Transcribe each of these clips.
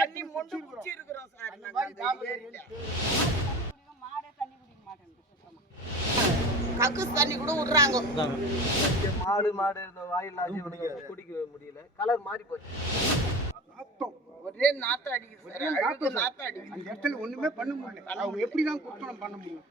தண்ணி மொண்டு குச்சி இருக்கிறோம் சார். மாடே தண்ணி குடிக்க மாட்டேங்குது சுத்தமா. கக்கூஸ் தண்ணி கூட விடுறாங்க. மாடு இந்த வாயில குடிக்க முடியல. கலர் மாறி போச்சு. ஒரே நாத்தம் அடிக்குது சார். நாத்தம் அடிக்குது. அந்த இடத்துல ஒண்ணுமே பண்ண முடியல. அவங்க எப்படிதான் குத்தனம் பண்ண முடியும்?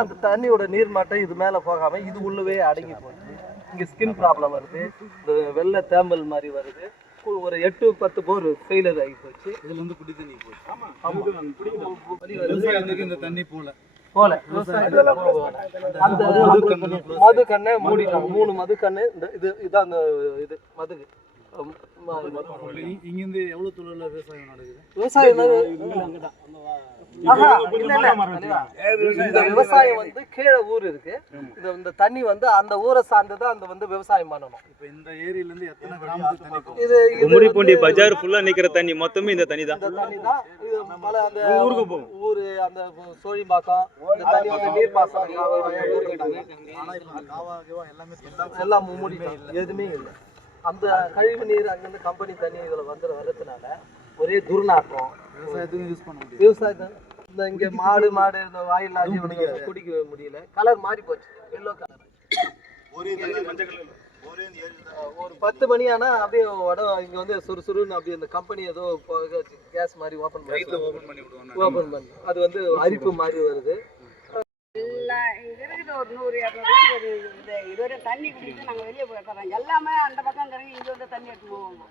அந்த தண்ணியோட நீர்மட்டம் இது மேல போகாம இது உள்ளவே அடங்கி போச்சு. இங்க ஸ்கின் ப்ராப்ளம் வருது, இந்த வெள்ளை தேம்பல் மாதிரி வருது. ஒரு 8-10 போர் ஃபெயிலியர் ஆகி போச்சு. இதுல இருந்து குடி தண்ணி போச்சு. இந்த தண்ணி போல அந்த மது கண்ணை மூடிட்டாங்க. 3 மது கண்ணு. இதான் அந்த இது மதுக்கு. இங்கிருந்து எவ்வளவு தொழில விவசாயம் நடக்குது? விவசாயம் இந்த விவசாயம் வந்து கீழே ஊர் இருக்கு. இந்த தண்ணி வந்து அந்த ஊரை சார்ந்துதான் அந்த வந்து விவசாயம் பண்ணணும். இப்ப இந்த ஏரியில இருந்து எத்தனை கிராமத்துக்கு தண்ணி? இது கும்மிடிப்பூண்டி பஜார் ஃபுல்லா நிக்கிற தண்ணி மொத்தமே இந்த தண்ணி தான். இந்த தண்ணி தான். இது மலை அந்த ஊருக்கு போகும். ஊரு அந்த சோழிம்பாக்கம் இந்த தண்ணி வந்து நீர் பாசனம் எல்லாம் மூடிட்டாங்க. எதுவுமே இல்லை. அந்த கழிவு நீர் அங்கிருந்து கம்பெனி தண்ணி இதுல வரதுனால ஒரே துர்நாற்றம். விவசாயத்துக்கும் யூஸ் பண்ண முடியும். விவசாயத்தை இந்த இங்க மாடு இந்த வாயில குடிக்க முடியல. கலர் மாறி போச்சு. Yellow colour. ஒரு 10 மணி ஆனா அப்படியே இங்க வந்து சுறுசுறுன்னு அப்படியே இந்த கம்பெனி ஏதோ கேஸ் மாதிரி ஓபன் பண்ணி அது வந்து அரிப்பு மாதிரி வருது. இருக்குது ஒரு 100-200 இதுவரை தண்ணி குடிச்சு நாங்கள் வெளியே போயிடுறோம். எல்லாமே அந்த பக்கம் இருக்கிறவங்க இங்கே வந்து தண்ணி எடுத்து போவாங்க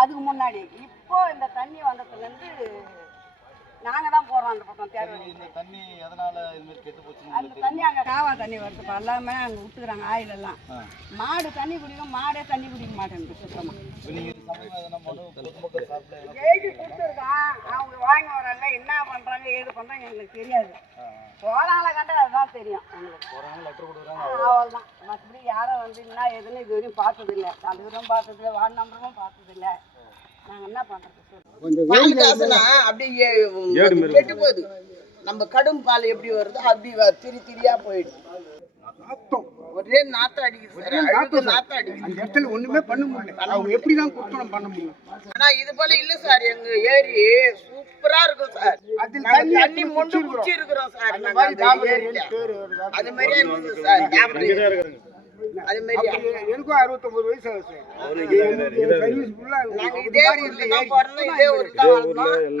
அதுக்கு முன்னாடி. இப்போ இந்த தண்ணி வந்ததுலேருந்து நாங்கள் தான் போகிறோம் அந்த பக்கம் தேர்வு. இந்த தண்ணி எதனால கெட்டு போச்சு? அந்த தண்ணி அங்கே காவா தண்ணி வருதுப்பா. எல்லாமே அங்கே விட்டுக்கிறாங்க ஆயில் எல்லாம். மாடு தண்ணி குடிக்கும், மாடே தண்ணி குடிக்க மாட்டேங்குது சுத்தமாக. எழுதி கொடுத்துருக்கான். அவங்க வாங்கி வராங்க, என்ன பண்ணுறாங்க ஏது பண்ணுறாங்க எங்களுக்கு தெரியாது. போகிறாங்கள கண்டா அதுதான் தெரியும் எங்களுக்கு. அவ்வளோதான். மற்றபடி யாரும் வந்து என்ன எதுன்னு இது வரையும் பார்த்ததில்லை. தலைவரும் பார்த்ததில்லை, வார்டு நம்பரும் பார்த்ததில்லை. நாங்கள் என்ன பண்ணுறது? அப்படியே கெட்டு போகுது. நம்ம கடும் பால் எப்படி வருதோ அப்படி திரியா போயிடுது. ஒரே நாத்தம் அடிக்குது சார். நாத்தம் அடிக்குது. அந்த இடத்துல ஒண்ணுமே பண்ண முடியல. அவங்க எப்படிதான் குத்தனம் பண்ண முடியும்? ஆனா இது போல இல்ல சார். எங்க ஏரி சூப்பரா இருக்கும் சார். தண்ணி மொண்டு குச்சி இருக்கிறோம் சார். அது மாதிரியே இருக்குது சார். அது மாதிரி எனக்கும் 69 வயசு ஆகுது சார்.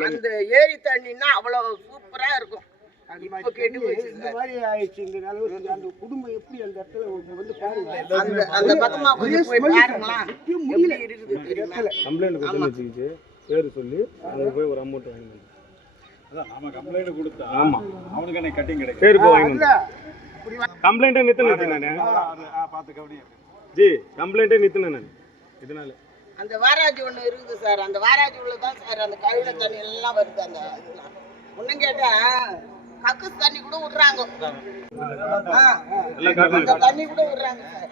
அந்த ஏரி தண்ணின்னா அவ்வளவு சூப்பரா இருக்கும். இந்த மாதிரி ஆயிடுச்சு. இந்த நிலவு அந்த குடும்பம் எப்படி அந்த இடத்துல வந்து பாருங்க. அந்த பக்கமா கொஞ்சம் போய் பாருங்களா எப்படி இருக்குது. கம்ப்ளைண்ட் கொடுத்து பேர் சொல்லி அங்க போய் ஒரு அமௌண்ட் வாங்கி அதான் நாம கம்ப்ளைண்ட் கொடுத்தா ஆமா அவனுக்கு என்ன கட்டிங் கிடைக்கும். பேர் போய் வாங்கி கம்ப்ளைண்ட் நிறுத்தினேன் நானு. பார்த்து கவனியா ஜி கம்ப்ளைண்ட் நிறுத்தினேன் நான். இதனால அந்த வாராஜி ஒண்ணு இருக்குது சார். அந்த வாராஜி உள்ள தான் சார் அந்த கழிவுல தண்ணி எல்லாம் வருது. அந்த இதெல்லாம் ஒண்ணும் கேட்டா கக்கூஸ் தண்ணி கூட விடுறாங்க. அந்த தண்ணி கூட விடுறாங்க சார்.